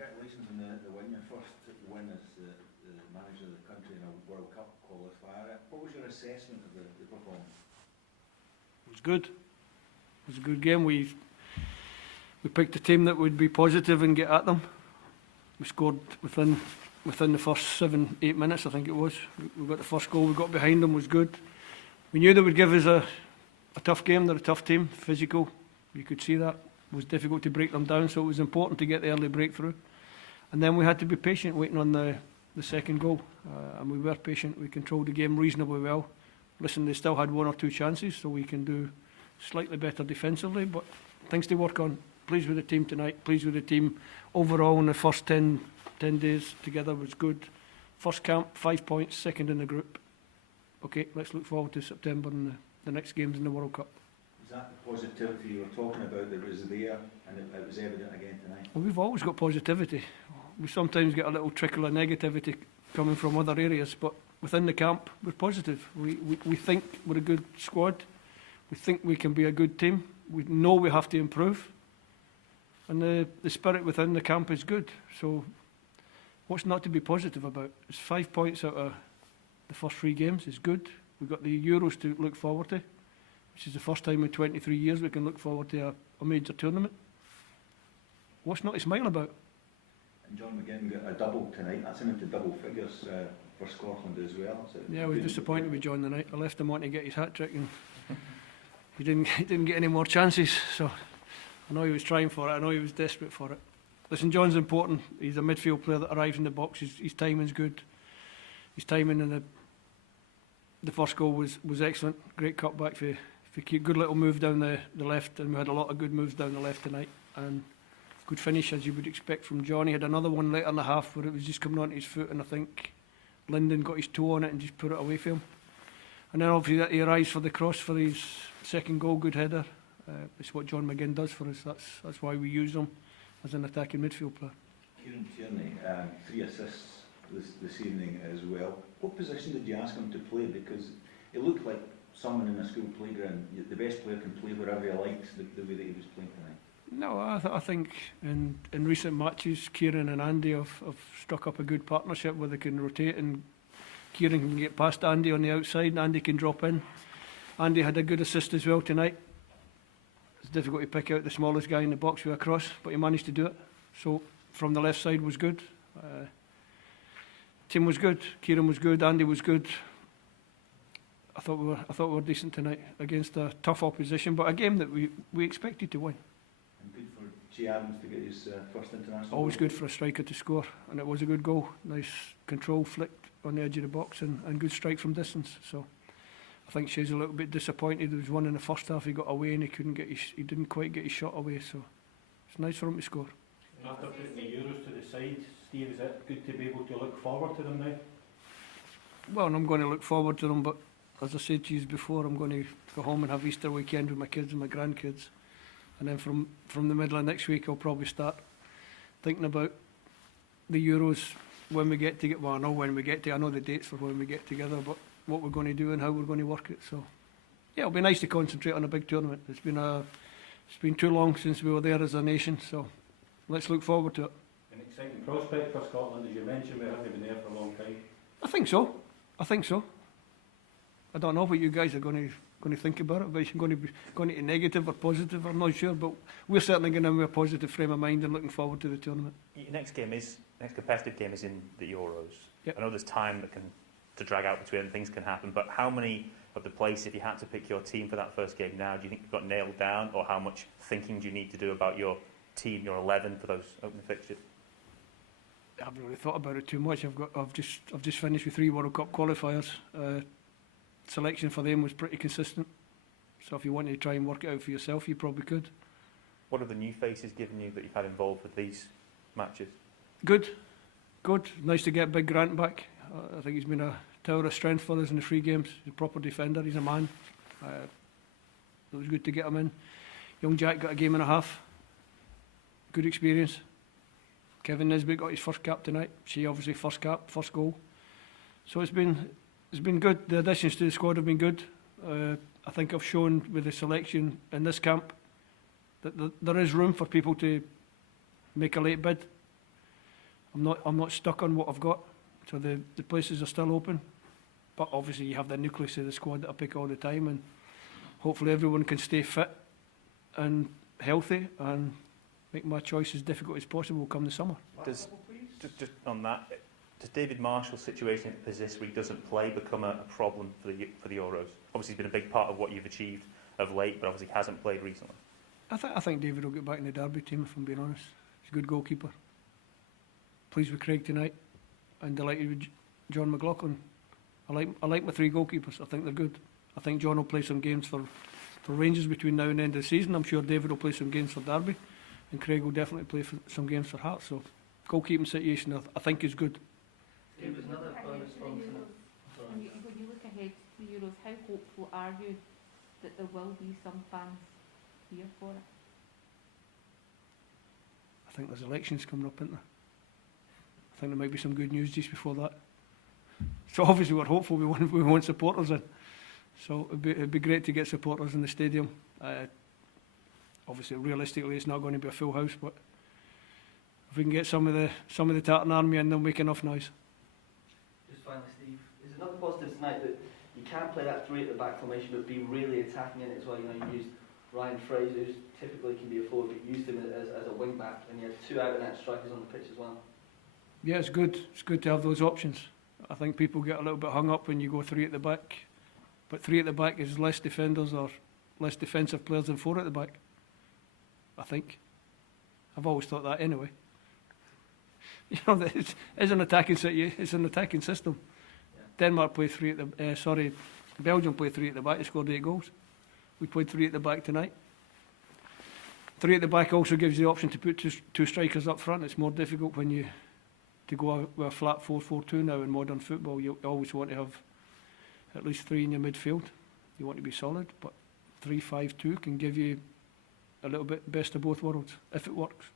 Congratulations on the win, your first win as the manager of the country in a World Cup qualifier. What was your assessment of the performance? It was good. It was a good game. We picked a team that would be positive and get at them. We scored within the first 7-8 minutes, I think it was. We got the first goal, we got behind them, was good. We knew they would give us a tough game. They're a tough team, physical. You could see that. It was difficult to break them down, so it was important to get the early breakthrough. And then we had to be patient waiting on the second goal. And we were patient. We controlled the game reasonably well. Listen, they still had 1 or 2 chances, so we can do slightly better defensively, but things to work on. Pleased with the team tonight, pleased with the team overall in the first 10 days together was good. First camp, 5 points, second in the group. Okay, let's look forward to September and the next games in the World Cup. Is that the positivity you were talking about that was there and it was evident again tonight? Well, we've always got positivity. We sometimes get a little trickle of negativity coming from other areas, but within the camp, we're positive. We think we're a good squad. We think we can be a good team. We know we have to improve. And the spirit within the camp is good. So what's not to be positive about? It's 5 points out of the first 3 games. It's good. We've got the Euros to look forward to, which is the first time in 23 years we can look forward to a major tournament. What's not to smile about? And John McGinn got a double tonight. That's into double figures for Scotland as well. So yeah, I was disappointed with John tonight. I left him on to get his hat-trick and he didn't get any more chances. So I know he was trying for it. I know he was desperate for it. Listen, John's important. He's a midfield player that arrives in the box. His timing's good. His timing in the first goal was excellent. Great cutback for good little move down the left, and we had a lot of good moves down the left tonight. And good finish, as you would expect from John. He had another one later in the half where it was just coming onto his foot, and I think Lyndon got his toe on it and just put it away for him. And then obviously he arrives for the cross for his second goal, good header. It's what John McGinn does for us. That's why we use him as an attacking midfield player. Kieran Tierney, 3 assists this evening as well. What position did you ask him to play? Because it looked like someone in a school playground, the best player can play wherever he likes, the way that he was playing tonight. No, I think in recent matches, Kieran and Andy have struck up a good partnership where they can rotate, and Kieran can get past Andy on the outside and Andy can drop in. Andy had a good assist as well tonight. It's difficult to pick out the smallest guy in the box with a cross, but he managed to do it. So from the left side was good. Team was good. Kieran was good. Andy was good. I thought we were decent tonight against a tough opposition, but a game that we expected to win. And good for G. Adams to get his first international. Always good for a striker to score, and it was a good goal. Nice control flick on the edge of the box and good strike from distance. So I think she's a little bit disappointed. There was one in the first half he got away and he didn't quite get his shot away. So it's nice for him to score. After putting the Euros to the side, Steve, is it good to be able to look forward to them now? Well, and I'm going to look forward to them, but as I said to you before, I'm going to go home and have Easter weekend with my kids and my grandkids. And then from the middle of next week, I'll probably start thinking about the Euros when we get together. Well, I know when we get to, I know the dates for when we get together, but what we're going to do and how we're going to work it. So, yeah, it'll be nice to concentrate on a big tournament. It's been too long since we were there as a nation, so let's look forward to it. An exciting prospect for Scotland, as you mentioned. We haven't been there for a long time. I think so. I don't know what you guys are going to think about it, but you're going to be negative or positive, I'm not sure, but we're certainly going to have a positive frame of mind and looking forward to the tournament. Your next competitive game is in the Euros. Yep. I know there's time to drag out between, things can happen, but how many of the players, if you had to pick your team for that first game now, do you think you've got nailed down, or how much thinking do you need to do about your team, your 11 for those opening fixtures? I haven't really thought about it too much. I've just finished with 3 World Cup qualifiers. Selection for them was pretty consistent. So if you wanted to try and work it out for yourself, you probably could. What have the new faces given you that you've had involved with these matches? Good. Nice to get Big Grant back. I think he's been a tower of strength for us in the 3 games. He's a proper defender. He's a man. It was good to get him in. Young Jack got a game and a half. Good experience. Kevin Nisbet got his first cap tonight. She obviously first cap, first goal. So it's been good. The additions to the squad have been good. I think I've shown with the selection in this camp that there is room for people to make a late bid. I'm not stuck on what I've got. So the places are still open. But obviously you have the nucleus of the squad that I pick all the time, and hopefully everyone can stay fit and healthy and make my choice as difficult as possible come the summer. Just on that, does David Marshall's situation, if it persists where he doesn't play, become a problem for the Euros? Obviously, he's been a big part of what you've achieved of late, but obviously hasn't played recently. I think David will get back in the Derby team, if I'm being honest. He's a good goalkeeper. Pleased with Craig tonight, and delighted with John McLaughlin. I like my 3 goalkeepers. I think they're good. I think John will play some games for Rangers between now and the end of the season. I'm sure David will play some games for Derby, and Craig will definitely play some games for Hearts. So goalkeeping situation I think is good. When you look ahead to the Euros, how hopeful are you that there will be some fans here for it? I think there's elections coming up, isn't there? I think there might be some good news just before that. So obviously we're hopeful we want supporters in. So it'd be great to get supporters in the stadium. Obviously, realistically, it's not going to be a full house, but if we can get some of the Tartan Army in, they'll make enough noise. Just finally, Steve, is it not the positive tonight that you can't play that 3 at the back formation, but be really attacking in it as well? You know, you used Ryan Fraser, who typically can be a forward, but used him as a wing back, and you had 2 out-and-out strikers on the pitch as well. Yeah, it's good. It's good to have those options. I think people get a little bit hung up when you go 3 at the back, but 3 at the back is less defenders or less defensive players than 4 at the back. I think. I've always thought that anyway. You know, it's an attacking it's an attacking system. Yeah. Denmark played 3 at the Belgium played 3 at the back. They scored 8 goals. We played 3 at the back tonight. 3 at the back also gives you the option to put two strikers up front. It's more difficult when you to go with a flat 4-4-2 now in modern football. You always want to have at least 3 in your midfield. You want to be solid, but 3-5-2 can give you a little bit best of both worlds if it works.